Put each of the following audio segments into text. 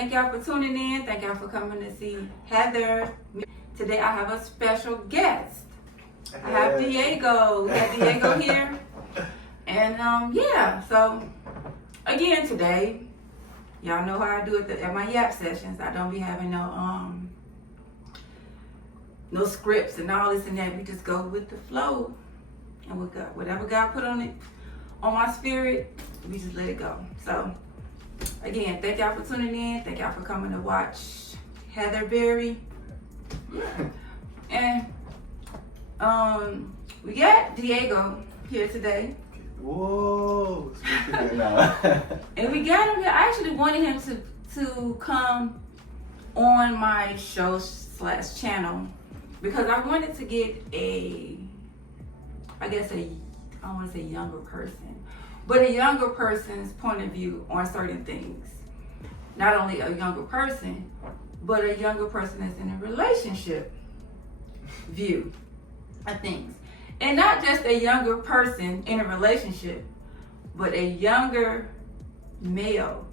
thank y'all for tuning in. Thank y'all for coming to see Heather. Today I have a special guest. I have Diego. We got Diego here. And yeah, so again today, y'all know how I do it at my yap sessions. I don't be having no scripts and all this and that. We just go with the flow. And whatever God put on my spirit, we just let it go. So again, thank y'all for tuning in. Thank y'all for coming to watch Heather Berry. And we got Diego here today. Whoa, now. And we got him here. I actually wanted him to come on my show / channel because I wanted to get I don't want to say younger person, but a younger person's point of view on certain things. Not only a younger person, but a younger person that's in a relationship view of things. And not just a younger person in a relationship, but a younger male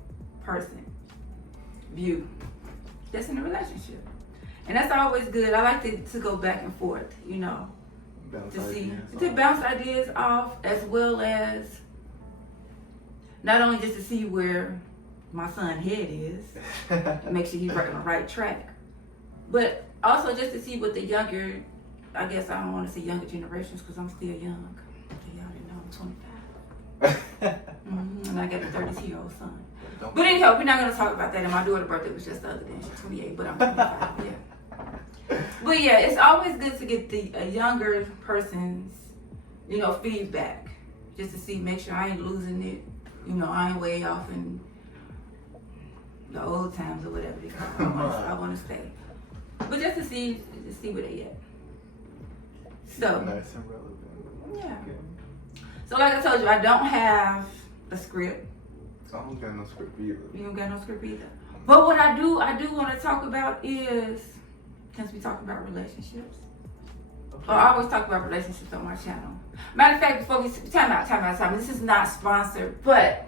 person view that's in a relationship. And that's always good. I like to go back and forth, you know, to bounce ideas off, as well as not only just to see where my son's head is, and make sure he's right on the right track, but also just to see what the younger, I guess I don't want to say younger generations because I'm still young. Y'all didn't know I'm 25. And I got a 32-year-old son. But anyhow, we're not going to talk about that. And my daughter's birthday was just the other day. She's 28, but I'm 25. Yeah. But yeah, it's always good to get a younger person's, you know, feedback. Just to see, make sure I ain't losing it. You know, I ain't way off in the old times or whatever they call it. I want to stay. But just to see where they at. So, nice and relevant. Yeah. So like I told you, I don't have a script. I don't got no script either. You don't got no script either. But what I do want to talk about is, since we talk about relationships, I always talk about relationships on my channel. Matter of fact, before we time out. This is not sponsored, but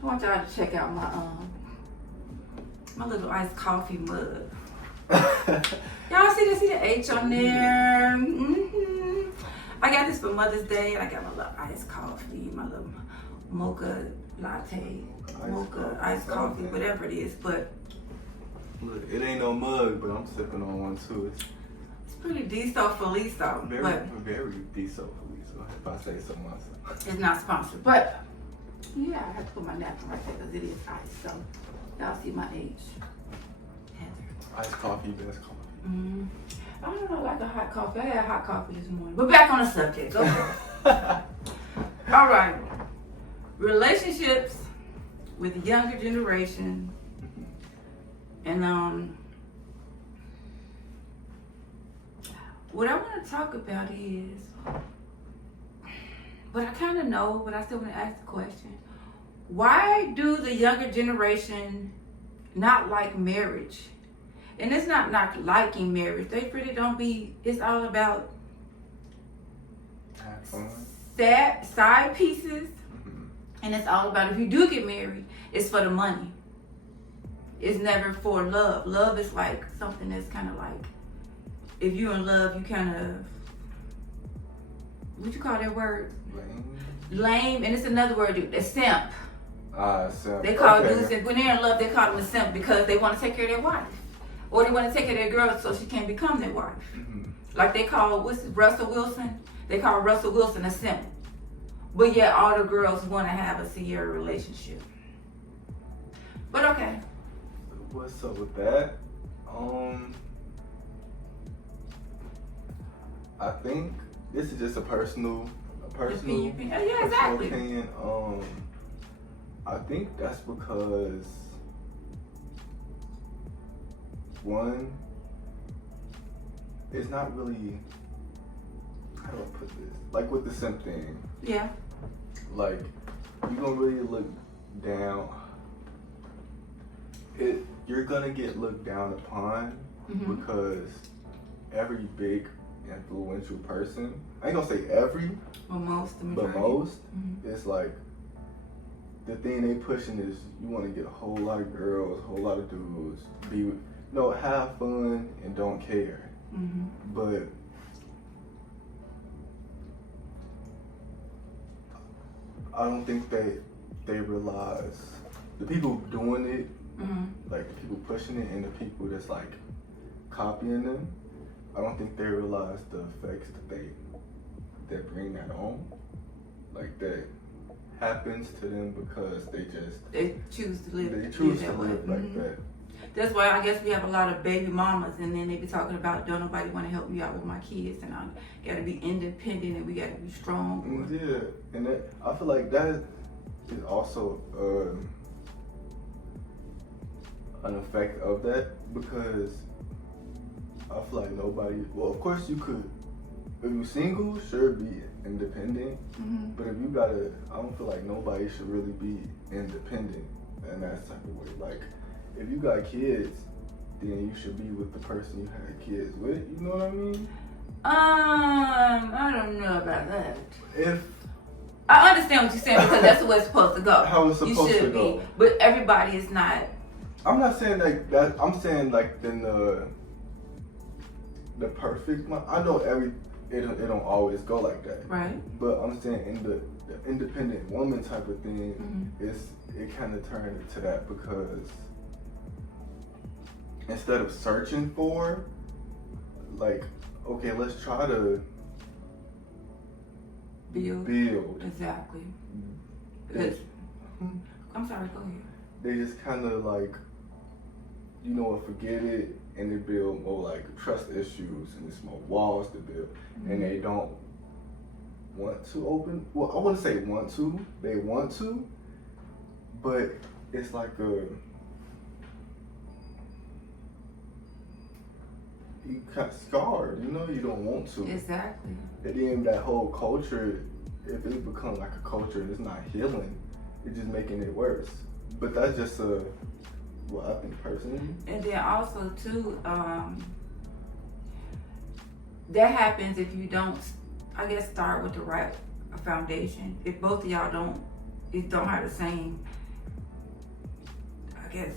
I want y'all to check out my little iced coffee mug. Y'all see the H on there? I got this for Mother's Day, and I got my little iced coffee, my little mocha latte, iced coffee, whatever it is. But look, it ain't no mug, but I'm sipping on one too. It's pretty decent for Lisa, but very decent for Lisa, if I say so myself. It's not sponsored, but yeah, I have to put my napkin right there because it is ice. So y'all see my age. Iced coffee, best coffee. I don't know, like a hot coffee. I had hot coffee this morning. But back on the subject. Go ahead. All right. Relationships with the younger generation. And what I want to talk about is, but I kind of know, but I still want to ask the question. Why do the younger generation not like marriage? And it's not liking marriage. They really don't be, it's all about side pieces. And it's all about, if you do get married, it's for the money. It's never for love. Love is like something that's kind of like, if you're in love, you kind of, what you call that word? Lame. And it's another word, dude. A simp. Simp. They call dudes, when they're in love, they call them a simp because they want to take care of their wife. Or they want to take care of their girl so she can become their wife. Like they call, Russell Wilson? They call Russell Wilson a simp. But yet all the girls want to have a Sierra relationship. But okay. What's up with that? I think this is just a personal opinion. Yeah, exactly. Opinion. I think that's because one, it's not really, how do I put this? Like with the simp thing. Yeah. Like, you're gonna really look down. You're gonna get looked down upon because every big influential person, I ain't gonna say every, Well, most, but most, it's like the thing they pushing is you want to get a whole lot of girls, a whole lot of dudes, have fun and don't care. Mm-hmm. But I don't think they realize the people doing it, mm-hmm. like the people pushing it and the people that's like copying them. I don't think they realize the effects that bring that on, like that happens to them because they choose to live. They choose to that live way. like Mm-hmm. that. That's why I guess we have a lot of baby mamas, and then they be talking about don't nobody want to help me out with my kids, and I got to be independent, and we got to be strong. Yeah, and I feel like that is also an effect of that, because I feel like nobody. Well, of course you could. If you're single, sure, be independent. Mm-hmm. But if you I don't feel like nobody should really be independent in that type of way. Like, if you got kids, then you should be with the person you had kids with. You know what I mean? I don't know about that. If I understand what you're saying, because that's the way it's supposed to go. How it's supposed to go. But everybody is not. I'm not saying like that. I'm saying like in the perfect one. I know it don't always go like that. Right. But I'm saying in the independent woman type of thing, mm-hmm. it kind of turned into that, because instead of searching for, like, okay, let's try to build. Exactly. Because I'm sorry, go ahead. They just kind of like, forget it, and they build more like trust issues, and it's more walls to build, mm-hmm. and they don't want to open. Well, I wouldn't say want to. They want to, but it's like you got scarred. You don't want to. Exactly. And then that whole culture, if it becomes like a culture and it's not healing, it's just making it worse. But that's just what I think personally. And then also too, that happens if you don't, I guess, start with the right foundation. If both of y'all don't have the same, I guess,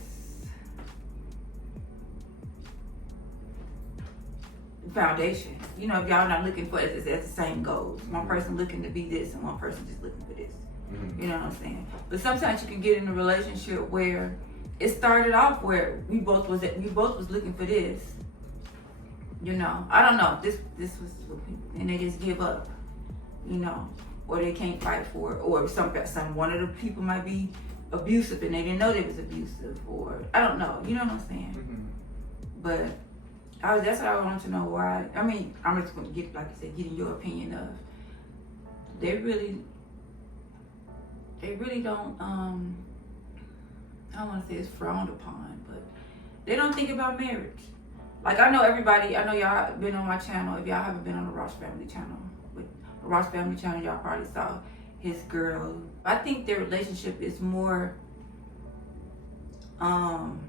foundation. If y'all not looking for it at the same goals. One person looking to be this and one person just looking for this. Mm-hmm. You know what I'm saying? But sometimes you can get in a relationship where it started off where we both was looking for this. I don't know. This was, and they just give up. Or they can't fight for it, or one of the people might be abusive and they didn't know they was abusive, or I don't know. You know what I'm saying? Mm-hmm. But that's what I want to know why. I mean, I'm just going to get, like you said, getting your opinion of. They really don't. I don't want to say it's frowned upon, but they don't think about marriage. Like, I know y'all been on my channel. If y'all haven't been on the Ross Family channel, with the Ross Family channel, y'all probably saw his girl. I think their relationship is more of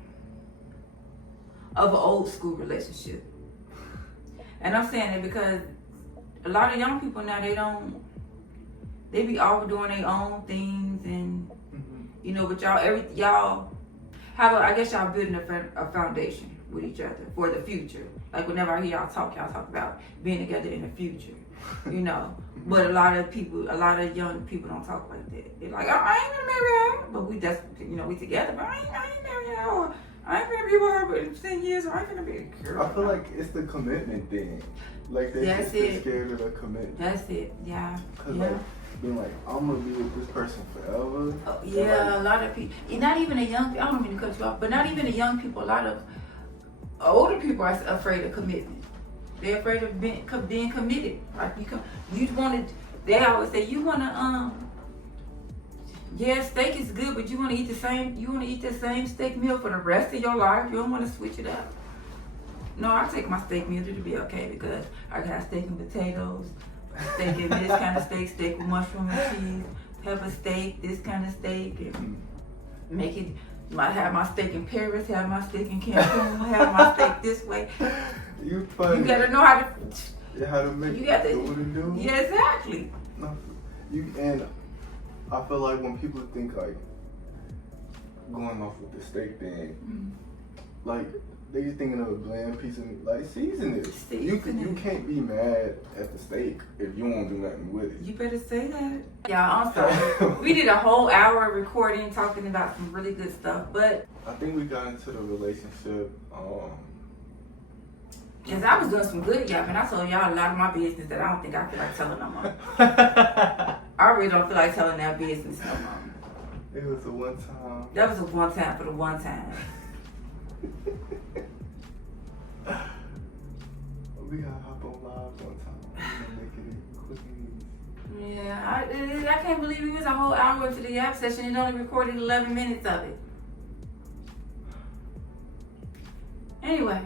an old school relationship. And I'm saying it because a lot of young people now, they be all doing their own things, and but y'all have I guess y'all building a foundation with each other for the future. Like, whenever I hear y'all talk about being together in the future, But a lot of young people don't talk like that. They're like, oh, I ain't gonna marry her, but we together, but I ain't marrying her, or I ain't gonna be with her for 10 years, or I ain't gonna be a girl. I feel like it's the commitment thing. Like, they're just scared of the commitment. That's it, yeah. Like, being like, I'm gonna be with this person forever. Oh, yeah, a lot of people, not even the young, I don't mean to cut you off, but not even the young people, a lot of older people are afraid of commitment. They're afraid of being committed. Like, they always say, steak is good, but you want to eat the same steak meal for the rest of your life. You don't want to switch it up. No, I take my steak meal to be okay, because I got steak and potatoes, steak and this kind of steak with mushroom and cheese, pepper steak, this kind of steak, and make it. Might have my steak in Paris, have my steak in Cancun, have my steak this way. You funny. You gotta know how to make you got to do what it do. Yeah, exactly. No, I feel like when people think like going off with the steak thing, like they just thinking of a bland piece of meat. Like season it. You can't be mad at the steak if you won't do nothing with it. You better say that. Y'all, I'm sorry. We did a whole hour recording talking about some really good stuff, but I think we got into the relationship. Cause I was doing some good yapping. I told y'all a lot of my business that I don't think I feel like telling no more. I really don't feel like telling that business no more. It was a one time. That was a one time for the one time. We gotta hop on live one time. Making it quick and easy. Yeah, I can't believe it was a whole hour into the yap session and only recorded 11 minutes of it. Anyway,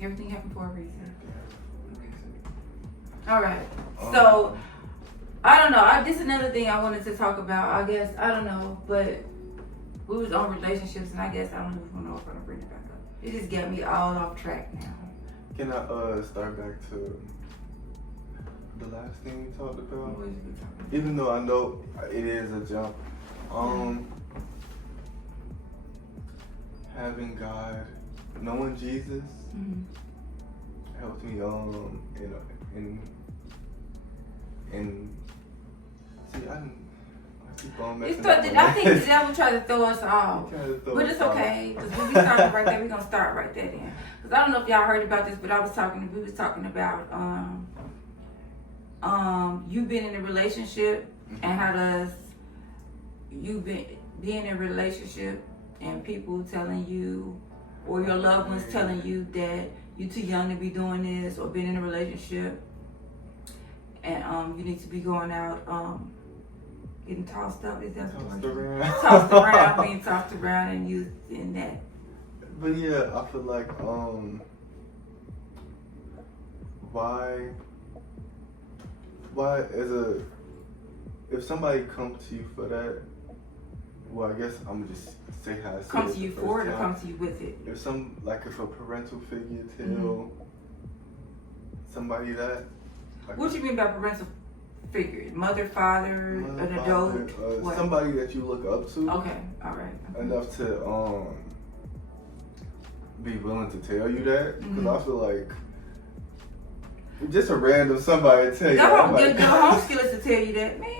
everything happened for a reason. Okay. All right. So, I don't know. This is another thing I wanted to talk about. I guess, I don't know, but we was on relationships, and I guess I don't know if I'm going to bring it back up. It just got me all off track now. Can I start back to the last thing we talked about? What was we talking about? Even though I know it is a jump, having God, knowing Jesus, helped me in see I keep on messing up. I think the devil tried to throw us off, but it's okay because when we started right there, we're gonna start right there then. Because I don't know if y'all heard about this, but we was talking about you being in a relationship and how does you being in a relationship and people telling you or your loved ones telling you that you're too young to be doing this or being in a relationship and you need to be going out getting tossed up. Is that tossed around? Tossed around, being tossed around and used in that. But yeah, I feel like why if somebody comes to you for that, well, I guess I'm gonna just say how I said come to you for it or come to you with it. If if a parental figure tell somebody that. Like what do you mean by parental figure? Mother, father, an adult? Somebody that you look up to. Okay, all right. Enough to be willing to tell you that, because I feel like just a random somebody to tell you. The homeschoolers to tell you that, man.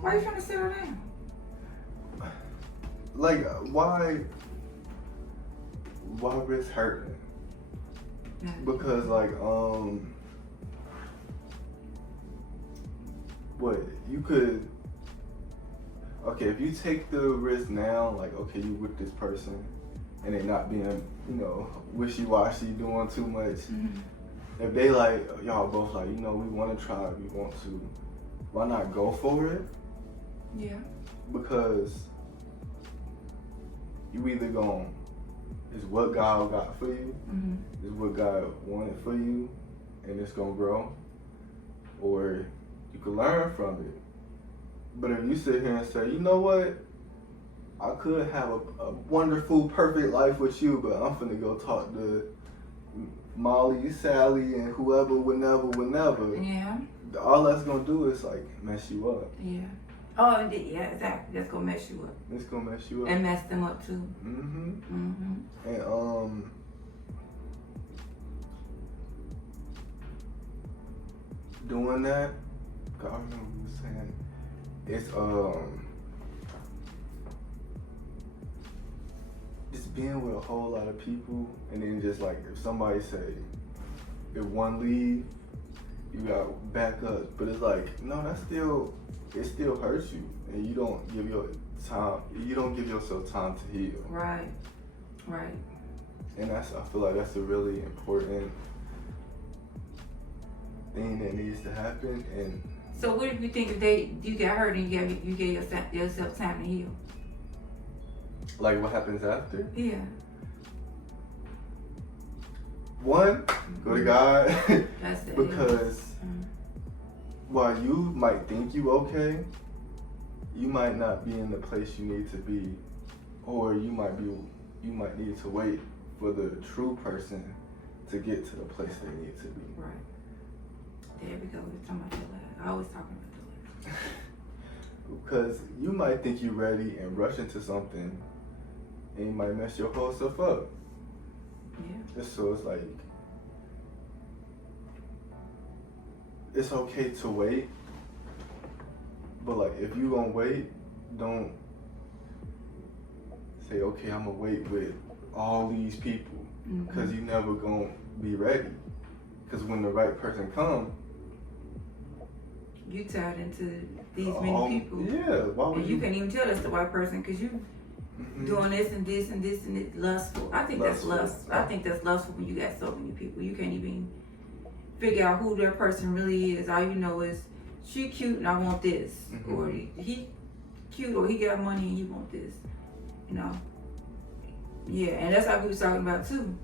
Why are you trying to settle down? Like, why risk hurting? Because like what you could. Okay, if you take the risk now, like, okay, you with this person, and they not being, wishy-washy, doing too much. If they like, y'all both like, we want to try, we want to, why not go for it? Yeah. Because you either is what God got for you, is what God wanted for you, and it's gonna grow, or you can learn from it. But if you sit here and say, you know what, I could have a wonderful, perfect life with you, but I'm finna go talk to Molly, Sally, and whoever, whenever. Yeah. All that's gonna do is like mess you up. Yeah. Oh, yeah, exactly. That's gonna mess you up. It's gonna mess you up. And mess them up too. And doing that, I remember you were saying, it's just being with a whole lot of people, and then just like if somebody say, if one leave, you got backups, but it's like, no, it still hurts you, and you don't give yourself time to heal. Right. And I feel like that's a really important thing that needs to happen. And so what if you think if you got hurt and you gave yourself time to heal? Like what happens after? Yeah. One, go to God. That's it. Because while you might think you okay, you might not be in the place you need to be, or you might need to wait for the true person to get to the place they need to be. Right. There we go. We're talking about the last. I always talking about the last. Because you might think you're ready and rush into something, and you might mess your whole stuff up. Yeah. So it's like, it's okay to wait, but like if you gonna wait, don't say, okay, I'm gonna wait with all these people, because you never gonna be ready. Because when the right person comes, you tied into these many people. Yeah, why would and you can't even tell that's the right person because you doing this and this and this and it's lustful. I think that's lust. I think that's lustful when you got so many people. You can't even figure out who that person really is. All you know is she cute and I want this, or he cute or he got money and he want this. You know. Yeah, and that's how we was talking about too.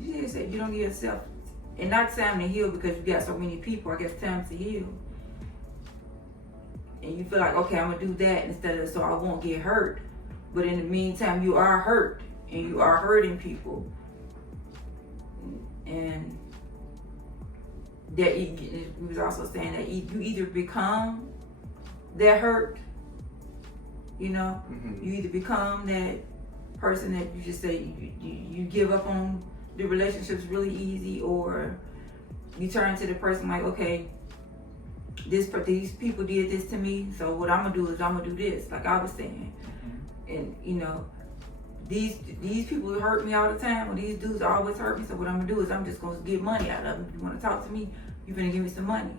You just said you don't give yourself, and not time to heal because you got so many people. I guess time to heal, and you feel like, okay, I'm gonna do that instead of so I won't get hurt. But in the meantime, you are hurt and you are hurting people, and that we was also saying that you either become that hurt, you know, you either become that person that you just say you give up on the relationships really easy, or you turn to the person like, okay, these people did this to me, so what I'm gonna do is I'm gonna do this, like I was saying, and you know, these people hurt me all the time, or these dudes always hurt me, so what I'm gonna do is I'm just gonna get money out of them. If you want to talk to me, you're gonna give me some money.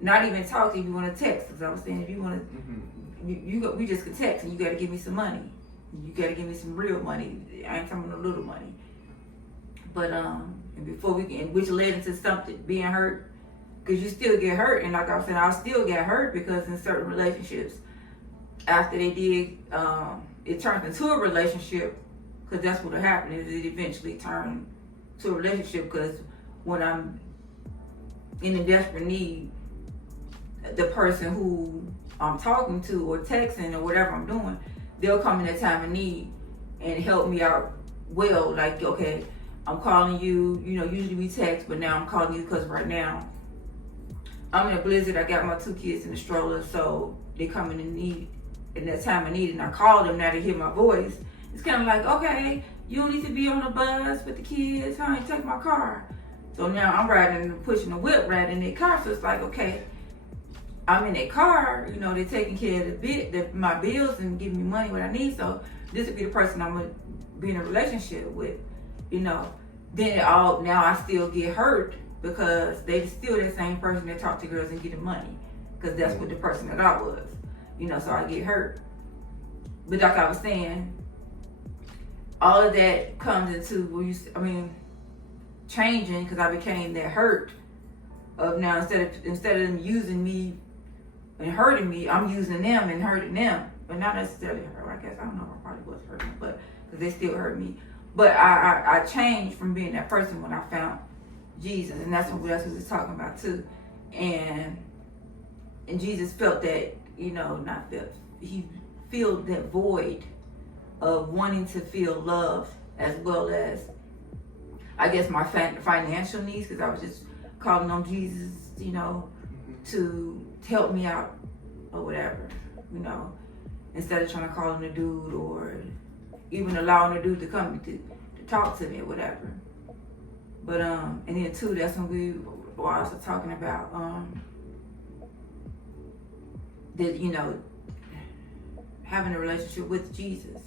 Not even talk to you, if you want to text, because I was saying if you want to, we just could text, and you got to give me some money. You got to give me some real money. I ain't talking about no little money. But and before we can, which led into something being hurt, because you still get hurt, and like I was saying, I still get hurt because in certain relationships, after they did, it turned into a relationship, because that's what happened. Is it eventually turned to a relationship? Because when I'm in a desperate need, the person who I'm talking to or texting or whatever I'm doing, they'll come in that time of need and help me out well. Like, okay, I'm calling you, you know, usually we text, but now I'm calling you because right now I'm in a blizzard. I got my 2 kids in the stroller, so they come in need in that time of need, and I call them now to hear my voice. It's kind of like, okay, you don't need to be on the bus with the kids, honey, take my car. So now I'm riding, pushing the whip, riding in their car, so it's like, okay, I'm in a car, you know, they're taking care of my bills and giving me money what I need. So this would be the person I'm gonna be in a relationship with, you know. Then now I still get hurt because they still the same person that talk to girls and get them money, because that's what the person that I was, you know. So I get hurt. But like I was saying, all of that comes into changing, because I became that hurt of now instead of them using me and hurting me, I'm using them and hurting them, but not necessarily her. I guess I don't know. I probably was hurting, but because they still hurt me. But I changed from being that person when I found Jesus, and that's what we was talking about too. And Jesus felt that, you know, not felt, he filled that void of wanting to feel love, as well as, I guess, my financial needs, because I was just calling on Jesus, you know, to help me out or whatever, you know, instead of trying to call him a dude or even allowing a dude to come to talk to me or whatever. But and then too, that's when we were also talking about that, you know, having a relationship with Jesus.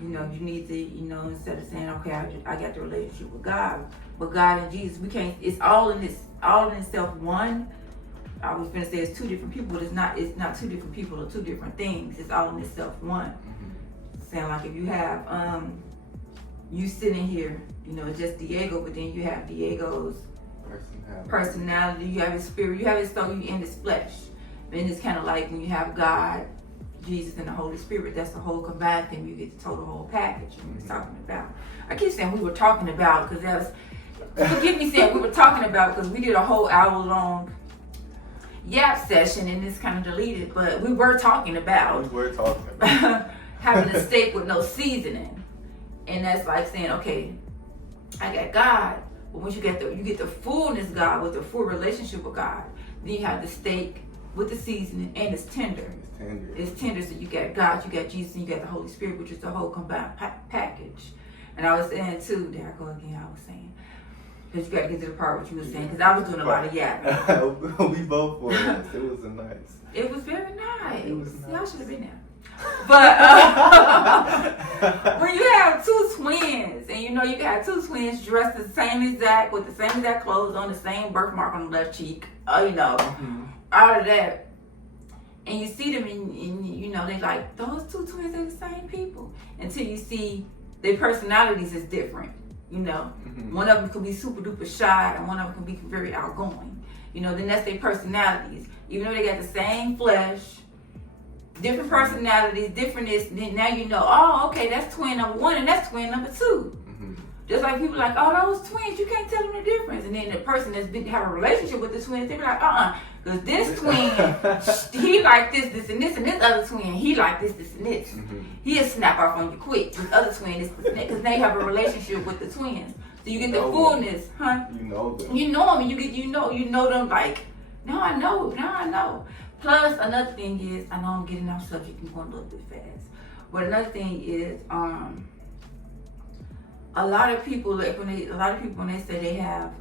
You know, you need to, you know, instead of saying, okay, I got the relationship with God, but God and Jesus, we can't, it's all in itself one. I was going to say it's two different people, but it's not two different people or two different things. It's all in itself one. Saying like if you have, you sitting here, you know, just Diego, but then you have Diego's personality, you have his spirit, you have his soul, you in his flesh. And it's kind of like when you have God, Jesus, and the Holy Spirit, that's the whole combined thing. You get the total whole package we were talking about. I keep saying we were talking about because that was, forgive me saying we were talking about because we did a whole hour-long yap session and it's kind of deleted, but we were talking about having a steak with no seasoning. And that's like saying, okay, I got God, but once you get the fullness of God, with the full relationship with God, Then you have the steak with the seasoning, and it's tender. It's tender. So you got God, you got Jesus, and you got the Holy Spirit, which is the whole combined package. And I was saying too, there I go again, I was saying. Because you got to get to the part what you were saying, because I was doing a lot of yapping. We both were. It was nice. It was very nice. It was nice. Y'all should have been there. But when you have two twins, and you know you got two twins dressed the same exact, with the same exact clothes on, the same birthmark on the left cheek, you know, all of that, and you see them, and you know they like, those two twins are the same people, until you see their personalities is different. You know, one of them could be super duper shy, and one of them can be very outgoing. You know, then that's their personalities. Even though they got the same flesh, different personalities, different this, then now you know, oh, okay, that's twin number 1 and that's twin number 2. Just like people like, oh, those twins, you can't tell them the difference. And then the person that's been have a relationship with the twins, they be like, because this twin, he like this, and this other twin, he like this, and this. He'll snap off on you quick. This other twin, this, because they have a relationship with the twins. So you get the fullness, huh? You know them. You know them, and you know them like, now I know. Plus, another thing is, I know I'm getting off subject and going a little bit fast, but another thing is, a lot of people when they say they have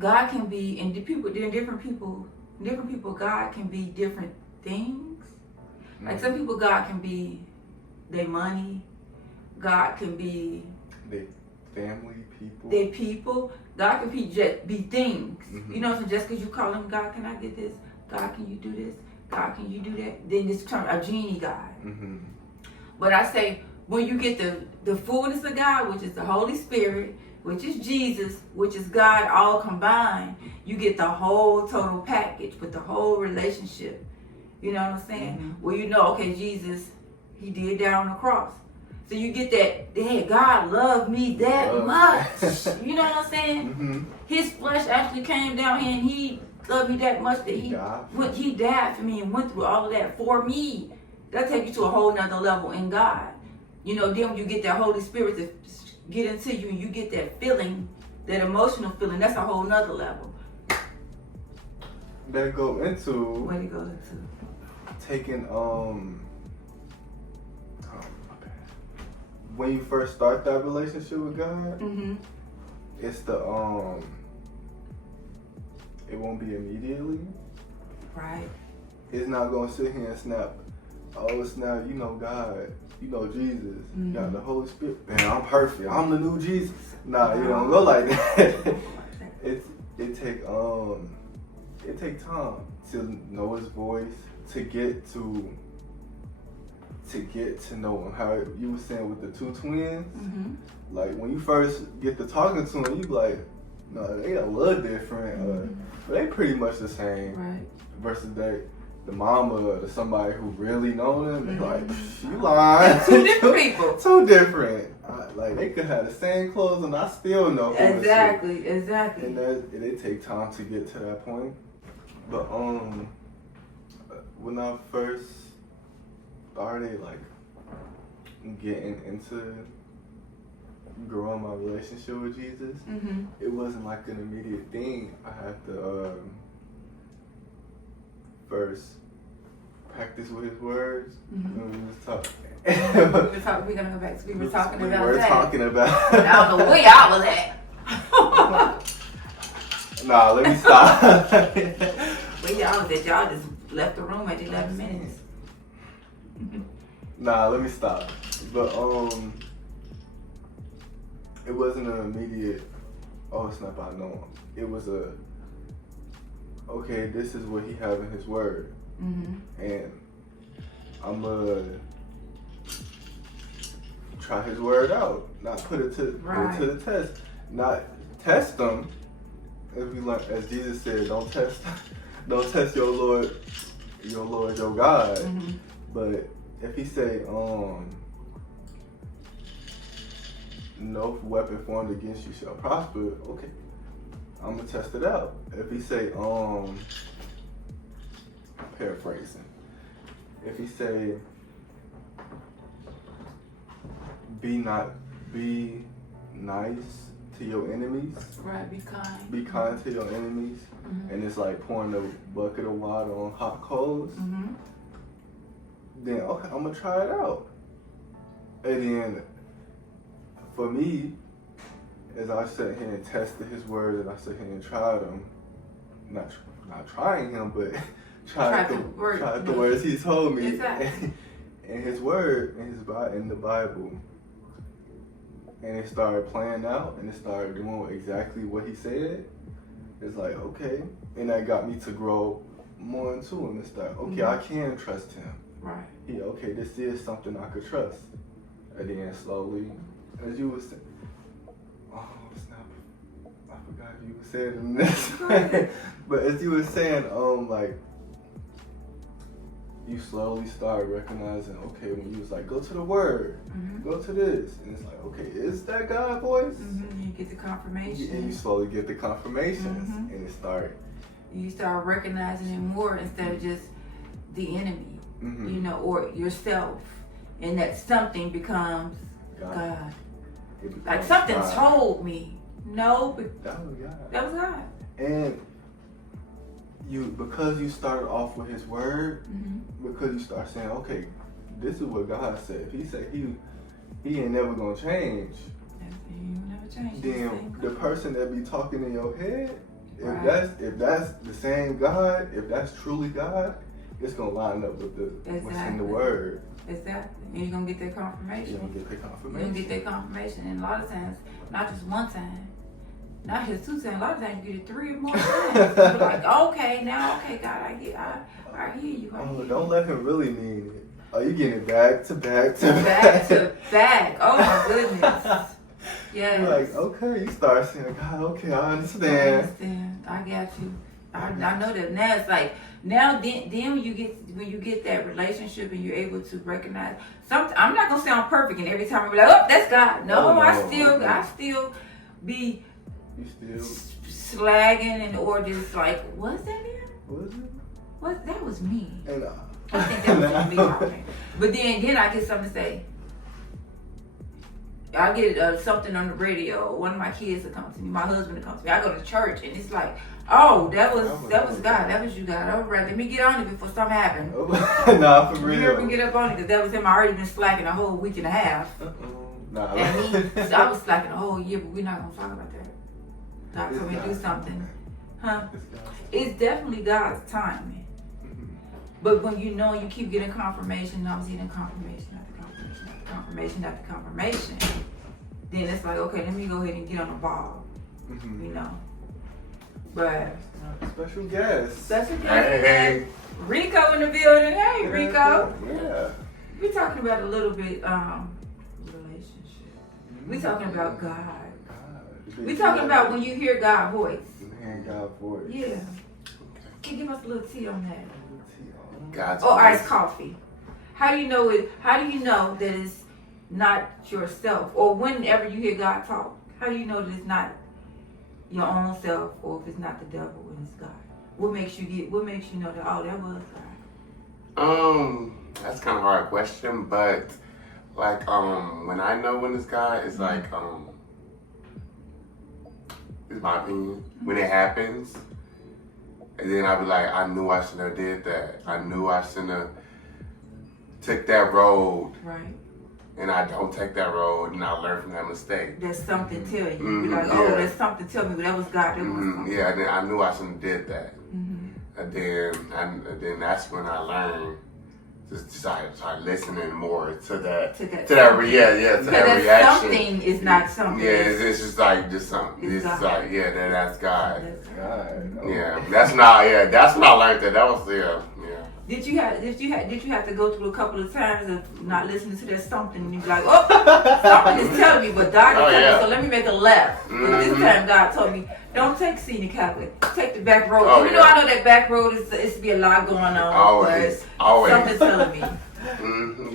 God can be, and different people, God can be different things. Like some people, God can be their money. God can be their family, people. Their people. God can be things. You know, so just because you call him God, can I get this? God, can you do this? God, can you do that? Then it's term a genie God. But I say, when you get the fullness of God, which is the Holy Spirit, which is Jesus, which is God, all combined, you get the whole total package with the whole relationship. You know what I'm saying? Well, you know, okay, Jesus, he did that on the cross. So you get that, hey, God loved me that much. You know what I'm saying? His flesh actually came down here and he loved me that much that he died for me and went through all of that for me. That'll take you to a whole nother level in God. You know, then when you get that Holy Spirit to get into you and you get that feeling, that emotional feeling, that's a whole nother level. That go into What it goes into? Taking when you first start that relationship with God, it's the it won't be immediately. Right. It's not gonna sit here and snap. Oh, snap! You know God. You know Jesus. You got the Holy Spirit. Man, I'm perfect. I'm the new Jesus. Nah, you don't go like that. it take time to know His voice, to get to know Him. How you were saying with the two twins, like when you first get to talking to them, you be like, no, they a little different, but they pretty much the same. Right. Versus the mama or somebody who really know them, they like, you lying. Two different people. Two different. Like they could have the same clothes and I still know. Exactly. And it take time to get to that point. But when I first started like getting into growing my relationship with Jesus, it wasn't like an immediate thing. I had to first practice with His words. When we was talking. We're gonna go back to we were talking about that. I don't know where y'all was at. Nah, let me stop. Where y'all was at? Y'all just left the room at 11 minutes. Nah, let me stop. But it wasn't an immediate, oh snap, I know Him. It was okay, this is what He have in His word. And I'm gonna try His word out, not put it to the test, not test them. As Jesus said, don't test your Lord, your God. But if He say, no weapon formed against you shall prosper, okay, I'm gonna test it out. If He say, paraphrasing, if He say, be nice to your enemies. Right, be kind. Be kind to your enemies. Mm-hmm. And it's like pouring a bucket of water on hot coals. Mm-hmm. Then, okay, I'm going to try it out. And then, for me, as I sat here and tested his word, and I sat here and tried them, not trying him, but tried the words he told me. Exactly. And his word in the Bible. And it started playing out, and it started doing exactly what he said. It's like, okay. And that got me to grow more into him. It's like, okay, I can trust him. Right. Yeah, okay, this is something I could trust. And then slowly, as you were saying, oh snap, I forgot you said in this. But as you were saying, like, you slowly start recognizing, okay, when you was like, go to the word, go to this, and it's like, okay, is that God voice? You get the confirmation. And you slowly get the confirmations, and you start recognizing it more instead of just the enemy, you know, or yourself, and that something becomes God. Like something told me, no, but that was God. That was God. And because you started off with his word, because you start saying, okay, this is what God said. If he said he ain't never gonna change, he will never change. Then the person that be talking in your head, if that's the same God, if that's truly God, it's gonna line up with what's in the word. Exactly. And you're gonna get that confirmation. You're gonna get that confirmation. You're gonna get that confirmation. And a lot of times, not just one time, not just 2 times, a lot of times you get it 3 or more times. You're like, okay, God, I hear you. Don't let him really mean it. Oh, you getting it back to back to back. To back. Oh my goodness. Yeah. You're like, okay, you start saying, God, okay, I understand. I got you. I know that. Now it's like, then when you get that relationship and you're able to recognize something. I'm not gonna sound perfect, and every time I'm like, oh, that's God. No, I still be slagging or just like, what's that there? What that was me. And, I think that was me. But then I get something to say. I get something on the radio. One of my kids will come to me. My husband will come to me. I go to church and it's like, oh, that was God. That was you, God. All right, let me get on it before something happened. Nah, for real. You ever get up on it because that was him. I already been slacking a whole week and a half. Nah. And I was slacking a whole year, but we're not gonna talk about that. God told me to do something, huh? It's definitely God's timing. But when you know you keep getting confirmation, I was getting confirmation after confirmation after confirmation after confirmation, then it's like, okay, let me go ahead and get on the ball, you know. But special guest. Hey. Rico in the building. Hey, Rico. Yeah. We're talking about a little bit relationship. We're talking about God. We're talking about when you hear God's voice. Hearing God's voice. Yeah. Can you give us a little tea on that? God's or iced coffee. How do you know that it's not yourself? Or whenever you hear God talk, how do you know that it's not your own self, or if it's not the devil and it's God? What makes you know that, oh, that was God? That's kind of a hard question, but like when I know when it's God, it's like it's my opinion. When it happens, and then I'll be like, I knew I shouldn't have did that. I knew I shouldn't have took that road. Right. And I don't take that road, and I learn from that mistake. There's something tell you. You're like, oh, there's something tell me, but that was God. That was yeah, and then I knew I shouldn't have did that. And then that's when I learned to start listening more to that reaction. Something is not something. Yeah, it's just something. It's God. like, that's God. That's God. Oh. Yeah, that's when I learned that. That was Did you have to go through a couple of times of not listening to that something and you be like, oh, something is telling me, but God is telling me, so let me make a left. This time God told me, don't take Senior Catholic, take the back road. Even though I know that back road is to be a lot going on. Always. Something's telling me.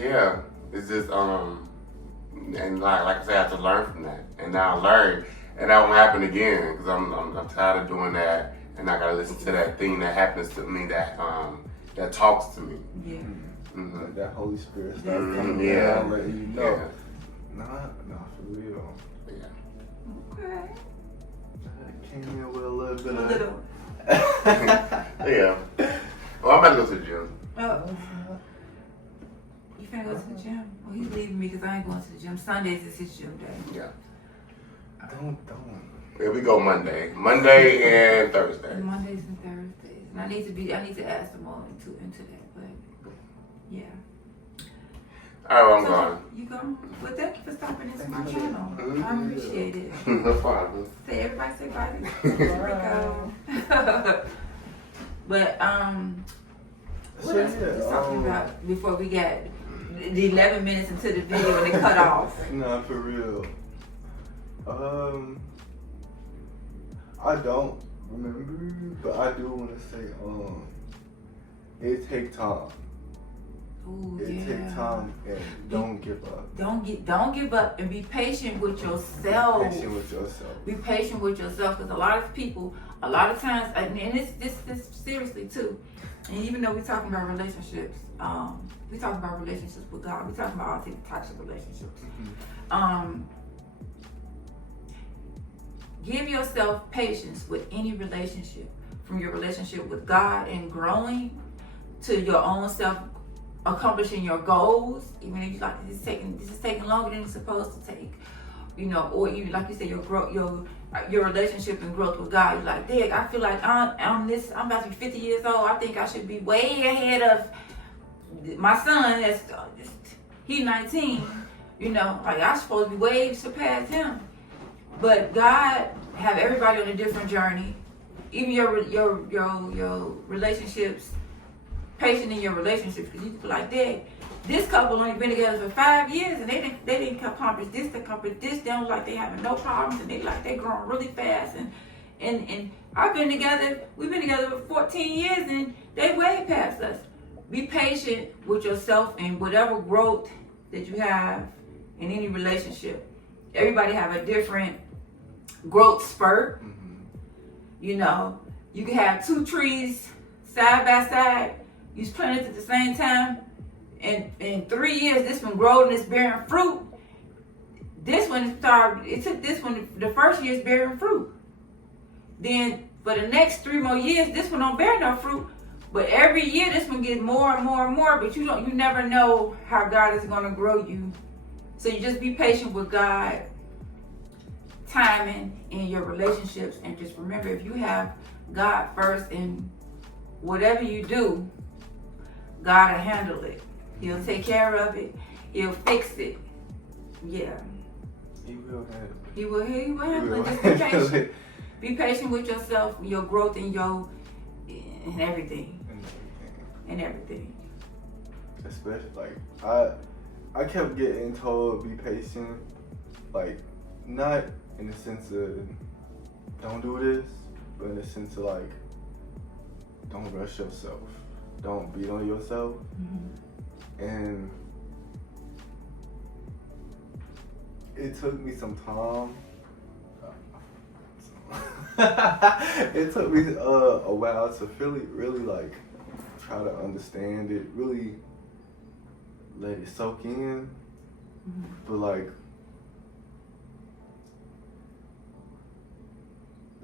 Yeah, it's just and like I said, I have to learn from that, and now I learned, and that won't happen again because I'm tired of doing that, and I gotta listen to that thing that happens to me that talks to me. Yeah. Like that Holy Spirit stuff. Letting you know. Nah, for real. Yeah. Okay. I came in with a little bit A of. little. Yeah. Well, I'm about to go to the gym. Oh. You finna go to the gym? Well, he's leaving me because I ain't going to the gym. Sundays is his gym day. Yeah. Don't. Yeah, we go Monday and Thursday. And Mondays and Thursdays. And I need to add some more into that, but yeah. All right, well, I'm So, gone. You go? Well, thank you for stopping into my Thank you. channel. I appreciate it. No problem. Say everybody say bye. There we go. But what else were we just talking about before we got the 11 minutes into the video and it cut off? Nah, for real. I don't remember, but I do want to say, it take time. Ooh, It take time and don't give up. Don't give up and be patient with yourself. Be patient with yourself. Be patient with yourself, because a lot of times, and this seriously too. And even though we're talking about relationships, we're talking about relationships with God. We're talking about all different types of relationships. Give yourself patience with any relationship, from your relationship with God and growing to your own self accomplishing your goals. Even if you like this is taking longer than it's supposed to take, or even like you said, your growth, your relationship and growth with God. You're like, Dick, I feel like I'm about to be 50 years old. I think I should be way ahead of my son. He's 19. Like I'm supposed to be way surpassed him. But God have everybody on a different journey. Even your relationships, patient in your relationships, because you feel like this couple only been together for 5 years and they didn't accomplish this, they accomplished this. They don't like they having no problems and they growing really fast and we've been together for 14 years and they way past us. Be patient with yourself and whatever growth that you have in any relationship. Everybody have a different growth spurt. You can have two trees side by side. You planted at the same time. And in 3 years, this one growed and it's bearing fruit. This one it took this one, the first year's bearing fruit. Then for the next 3 more years, this one don't bear no fruit. But every year, this one gets more and more and more. But you never know how God is going to grow you. So you just be patient with God, timing in your relationships, and just remember, if you have God first in whatever you do, God will handle it. He'll take care of it. He'll fix it. Yeah. He will handle it. He will handle it. Just be patient. Be patient with yourself, your growth, and everything. And everything. Especially I kept getting told be patient, like not in the sense of don't do this, but in the sense of like don't rush yourself, don't beat on yourself. And it took me some time. It took me a while to really like try to understand it, really let it soak in. But like,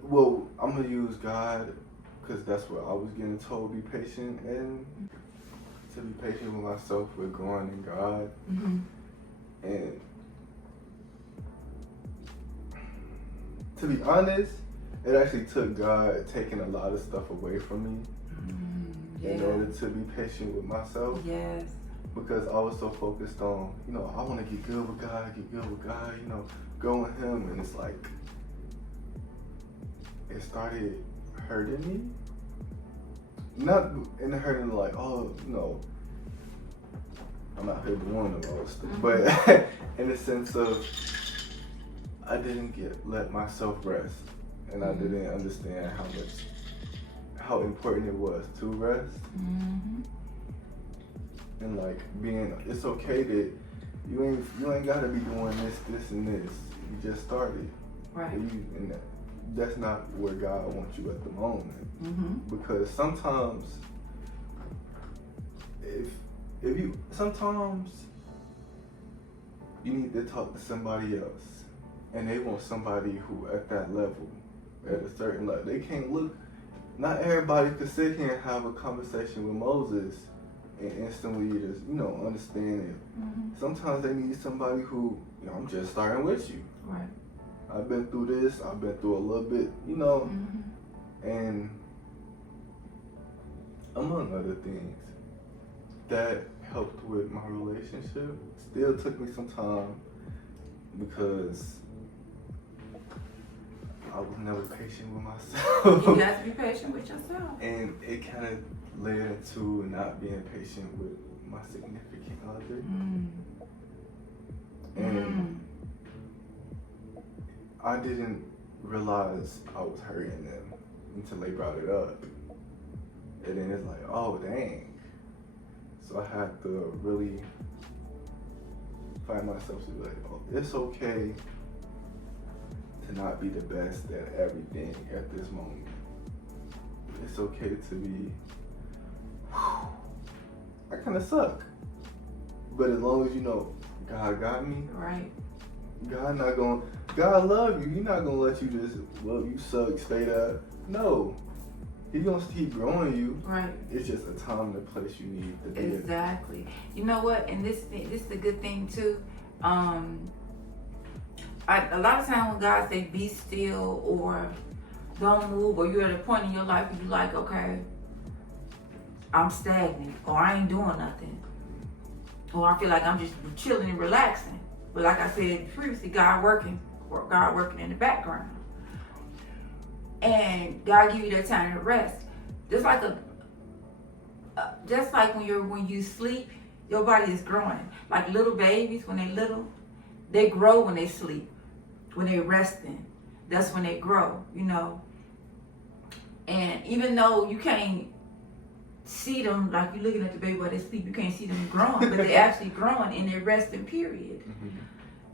well, I'm gonna use God because that's what I was getting told. Be patient, and to be patient with myself with growing in God. And to be honest, it actually took God taking a lot of stuff away from me in order to be patient with myself. Yes. Because I was so focused on, I want to get good with God, go with Him. And it's like, it started hurting me. Not in the hurting like, oh, I'm out here doing all this stuff. But in the sense of, I didn't let myself rest. And I didn't understand how important it was to rest. And like it's okay that you ain't gotta be doing this, and this. You just started. Right. And that's not where God wants you at the moment. Because sometimes sometimes you need to talk to somebody else. and they want somebody who at that level, at a certain level. They can't look. Not everybody can sit here and have a conversation with Moses and instantly just, understand it. Mm-hmm. Sometimes they need somebody who, I'm just starting with you. Right. I've been through this. I've been through a little bit, Mm-hmm. and among other things that helped with my relationship. Still took me some time because I was never patient with myself. You got to be patient with yourself. And it kind of led into not being patient with my significant other. And I didn't realize I was hurting them until they brought it up. And then it's like, oh, dang. So I had to really find myself to be like, oh, it's okay to not be the best at everything at this moment. It's okay to be, I kind of suck. But as long as you know God got me, Right. God love you. He's not gonna let you just, well, you suck, stay there. No. He's gonna keep growing you. Right. It's just a time and a place you need to be in. Exactly. You know what? And this is a good thing too. A lot of times when God say be still or don't move, or you're at a point in your life where you're like, okay, I'm stagnant, or I ain't doing nothing, or I feel like I'm just chilling and relaxing. But like I said previously, God working in the background, and God give you that time to rest. Just like when you sleep, your body is growing. Like little babies, when they're little, they grow when they sleep. When they're resting, that's when they grow, And even though you can't see them, like you're looking at the baby while they sleep, you can't see them growing, but they're actually growing in their resting period. Mm-hmm.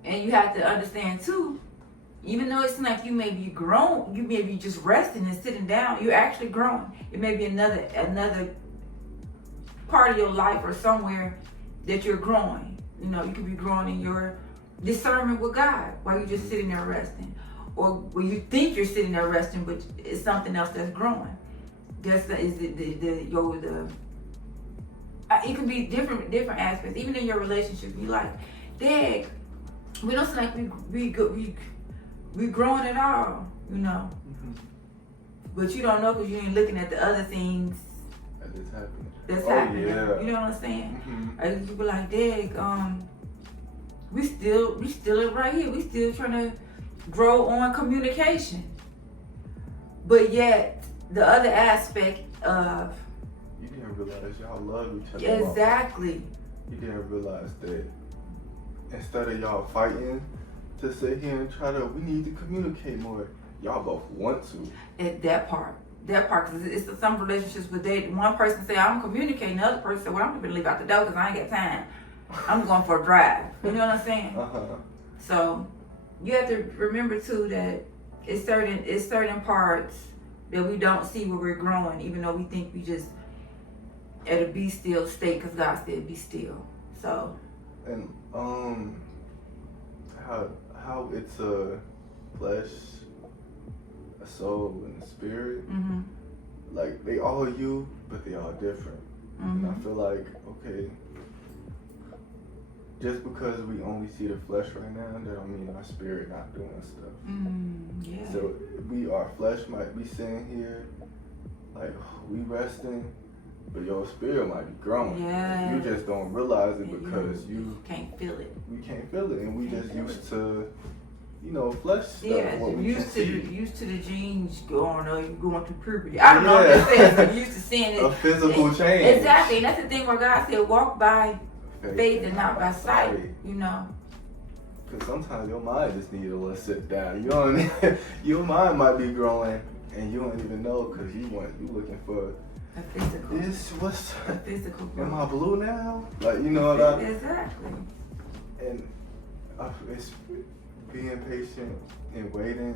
And you have to understand too, even though it's like you may be grown, you may be just resting and sitting down, you're actually growing. It may be another part of your life or somewhere that you're growing. You could be growing in your discernment with God while you're just sitting there resting. Or when you think you're sitting there resting, but it's something else that's growing. It could be different aspects. Even in your relationship, you like, Dad, we don't seem like we growing at all, Mm-hmm. But you don't know because you ain't looking at the other things That's happening. that's Oh, happening. yeah. You know what I'm saying? Mm-hmm. You be like, Dad, we still right here. We still trying to grow on communication. But yet the other aspect of You didn't realize y'all love each other. exactly. You didn't realize that instead of y'all fighting to sit here and we need to communicate more, y'all both want to. At that part, because it's some relationships where one person say I'm communicating, the other person say, well, I'm gonna leave out the door because I ain't got time. I'm going for a drive. You know what I'm saying? So you have to remember too that it's certain parts that we don't see where we're growing, even though we think we just at a be still state because God said be still. So And how it's a flesh, a soul, and a spirit. mm-hmm. Like they all you, but they all different. Mm-hmm. And I feel like, okay, just because we only see the flesh right now, that don't mean our spirit not doing stuff. Yeah. So our flesh might be sitting here, like we resting, but your spirit might be growing. Yeah. You just don't realize it because you can't feel it. We can't feel it, and we just used to, flesh stuff. Yeah, what we used can to the genes going through puberty. I don't know what they're saying. Used to seeing it. A physical change. Exactly, and that's the thing where God said, walk by faith and not by sight. Because sometimes your mind just needs a little sit down. You know what I mean? Your mind might be growing, and you don't even know because you looking for a physical. A physical. Am I blue now? Like what I mean? Exactly. And it's being patient and waiting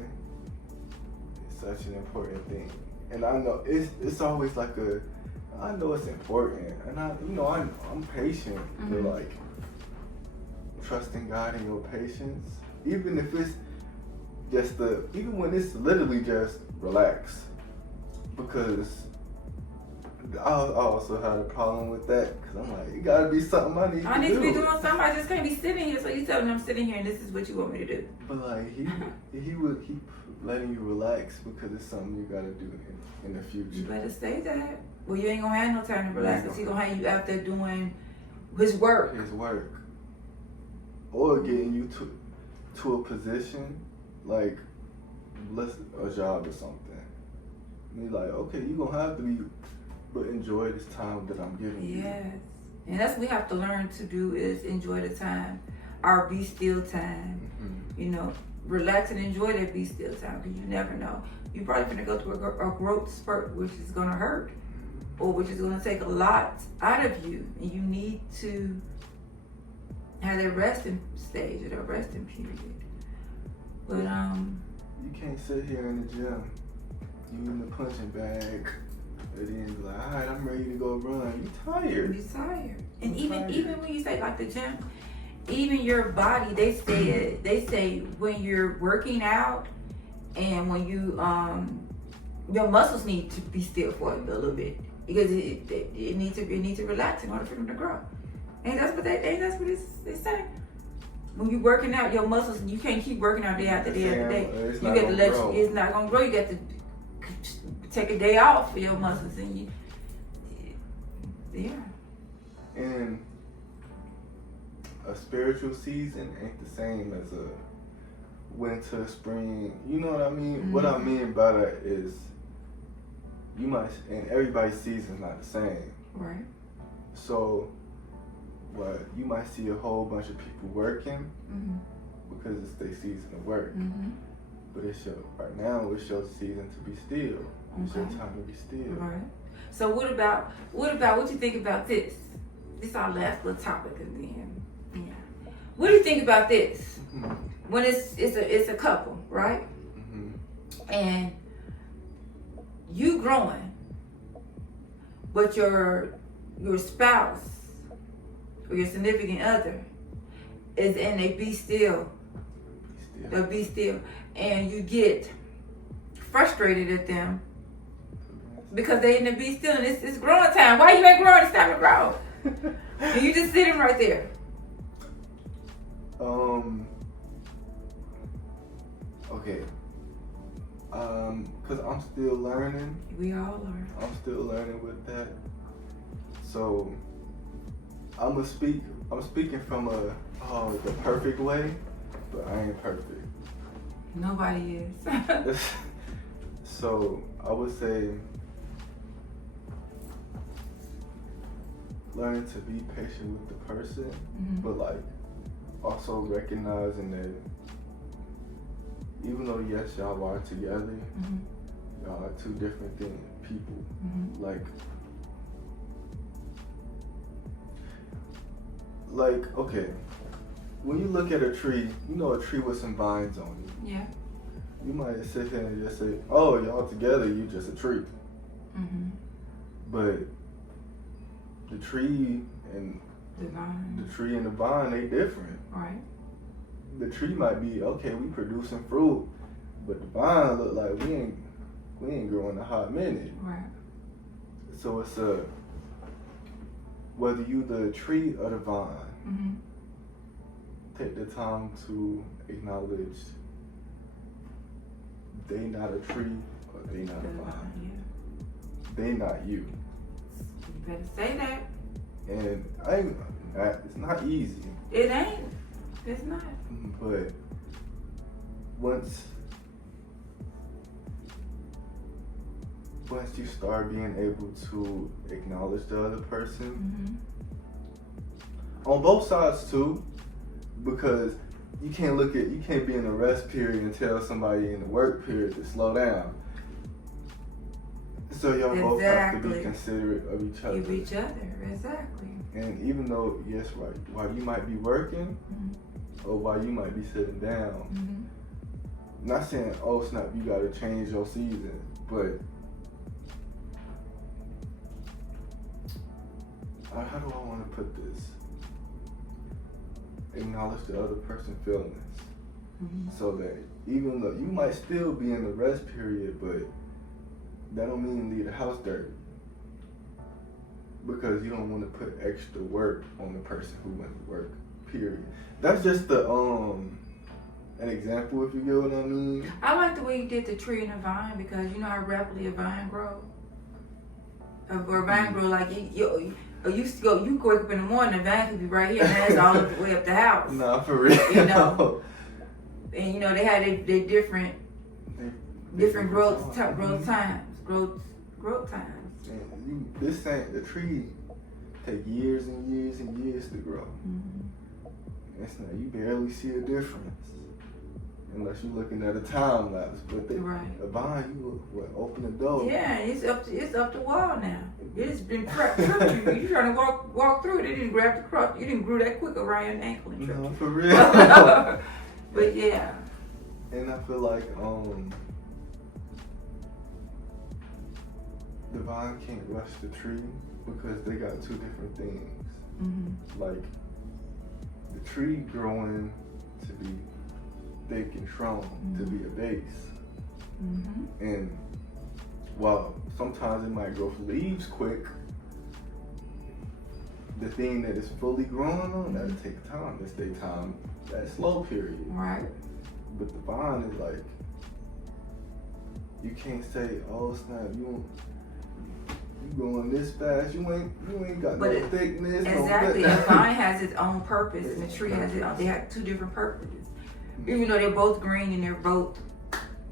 is such an important thing. And I know it's always like I know it's important, and I'm patient. Mm-hmm. But like trusting God in your patience, even if it's even when it's literally just relax, because I also had a problem with that, because I'm like, it gotta be something I need to be do. doing something. I just can't be sitting here. So you tell me I'm sitting here and this is what you want me to do. But like he letting you relax because it's something you gotta do in the future. You better say that. Well, you ain't gonna have no time to relax because he gonna have you out there doing his work. Or getting you to a position like a job or something. And he's like, okay, you gonna have to be, but enjoy this time that I'm giving you. Yes. And that's what we have to learn to do is enjoy the time, our be still time. Mm-hmm. You know, relax and enjoy that be still time because you never know. You're probably gonna go through a growth spurt which is gonna hurt or which is gonna take a lot out of you, and you need to have that resting stage or that resting period. But you can't sit here in the gym, you in the punching bag, and then be like, all right, I'm ready to go run. You tired. You're tired. And even when you say like the gym, even your body, they say when you're working out and when you your muscles need to be still for a little bit because it needs to relax in order for them to grow. And that's what they say. When you're working out, your muscles, you can't keep working out day after day after day. You got to let it's not gonna grow. You got to take a day off for your muscles, and And a spiritual season ain't the same as a winter, spring. You know what I mean? Mm-hmm. What I mean by that is and everybody's season's not the same. Right. So you might see a whole bunch of people working mm-hmm. because it's their season of work. Mm-hmm. But right now it's your season to be still. It's your time to be still. Right. So what about what you think about this? This is our last little topic again. Yeah. What do you think about this? Mm-hmm. When it's a couple, right? Mm-hmm. And you growing, but your spouse or your significant other is in a be still, and you get frustrated at them because they in the be still and it's growing time. Why you ain't growing? It's time to grow. And you just sitting right there. Okay. Cause I'm still learning. We all learn. I'm still learning with that. So I'm speaking from the perfect way, but I ain't perfect. Nobody is. So I would say learning to be patient with the person, mm-hmm. but like also recognizing that even though yes y'all are together, mm-hmm. y'all are two different people. Mm-hmm. Like okay, when you look at a tree, you know a tree with some vines on it. Yeah. You might sit here and just say, "Oh, y'all together, you just a tree." Mm-hmm. But the tree and the vine, they different. Right. The tree might be okay. We producing fruit, but the vine look like we ain't growing a hot minute. Right. So it's whether you the tree or the vine. Mm-hmm. Take the time to acknowledge they not a tree or they not a vine. Yeah. They not you. You better say that. And it's not easy. It ain't. It's not. But once you start being able to acknowledge the other person, mm-hmm. on both sides too, because you can't be in a rest period and tell somebody in the work period to slow down. So y'all both have to be considerate of each other. Of each other, exactly. And even though, yes, right, while you might be working, mm-hmm. or while you might be sitting down, mm-hmm. not saying, oh snap, you gotta change your season, but how do I want to put this? Acknowledge the other person's feelings. So that even though you might still be in the rest period, but that don't mean leave the house dirty. Because you don't want to put extra work on the person who went to work, period. That's just an example, if you get what I mean. I like the way you did the tree and the vine, because you know how rapidly a vine grows. A vine grows like you used to go. You wake up in the morning, the vine could be right here, and that's all the way up the house. Nah, for real. You know, and you know they had their different growth times. And this ain't the tree. Take years and years and years to grow. It's not, you barely see a difference unless you're looking at a time lapse. But a vine, you would open the door. Yeah, it's up the wall now. It's been trapped. You trying to walk through it. They didn't grab the crop. You didn't grow that quick around your ankle and trip. No, for real. But yeah. And I feel like the vine can't rush the tree because they got two different things. Like the tree growing to be thick and strong, to be a base. And while sometimes it might grow leaves quick, the thing that is fully growing on, that'll take time. That's their time, that slow period. Right. But the vine is like, you can't say, oh snap, you going this fast, you ain't got no thickness. Exactly. The vine has its own purpose and the tree has they have two different purposes. Even though they're both green and they're both,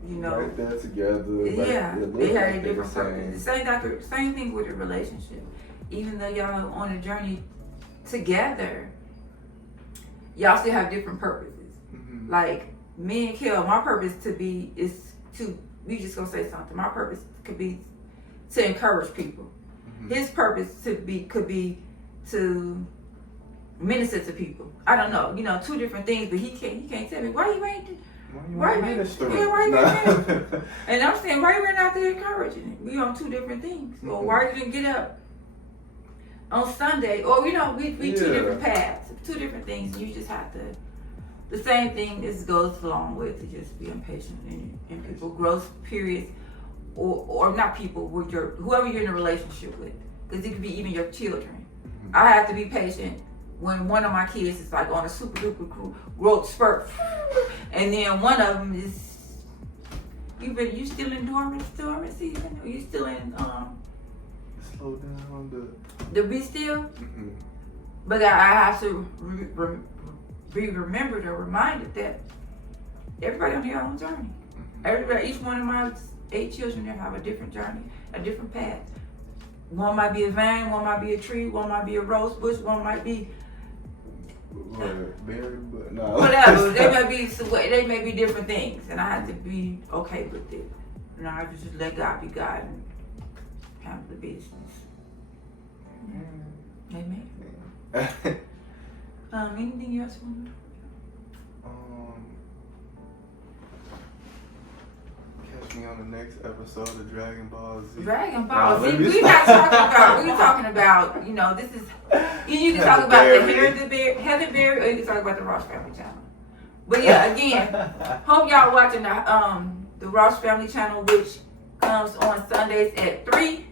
you know, right there together. Yeah, they have a different purpose. The same thing with a relationship. Even though y'all on a journey together, y'all still have different purposes. Like me and Kel, my purpose we just gonna say something. My purpose could be to encourage people. His purpose could be to minister to people. I don't know, you know, two different things. But he can't tell me why you ain't. Why you ain't? And I'm saying, why you ain't out there encouraging it? We on two different things. Or why you didn't get up on Sunday? Or you know, we two different paths, two different things. You just have to. The same thing goes along with to just be impatient in people growth periods, or not people with whoever you're in a relationship with, because it could be even your children. I have to be patient when one of my kids is like on a super duper growth spurt, and then one of them is you still in dormant season, or you still in slow down the be still. But I have to be remembered or reminded that everybody on their own journey. Everybody, each one of my 8 children, they have a different journey, a different path. One might be a vine, one might be a tree, one might be a rose bush, one might be whatever. They may be different things, and I have to be okay with it. And I have to just let God be God and handle the business. Amen. Anything else you want to catch me on the next episode of Dragon Ball Z. Dragon Ball Z. We're talking about, you know, this is, you can talk about the Heather Berry, or you can talk about the Ross Family Channel. But yeah, again, hope y'all watching the Ross Family Channel, which comes on Sundays at 3.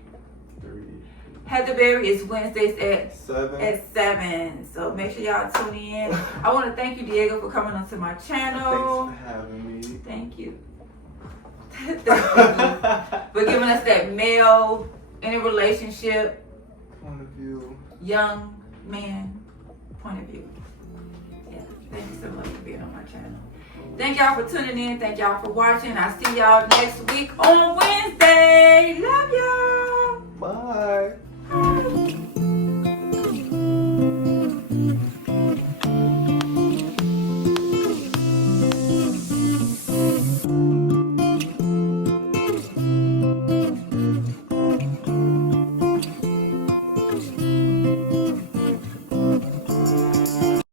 Heather Berry is Wednesdays at 7. So make sure y'all tune in. I want to thank you, Diego, for coming onto my channel. Thanks for having me. Thank you. Thank you for giving us that male in a relationship point of view, young man point of view. Yeah, thank you so much for being on my channel. Thank y'all for tuning in. Thank y'all for watching. I'll see y'all next week on Wednesday.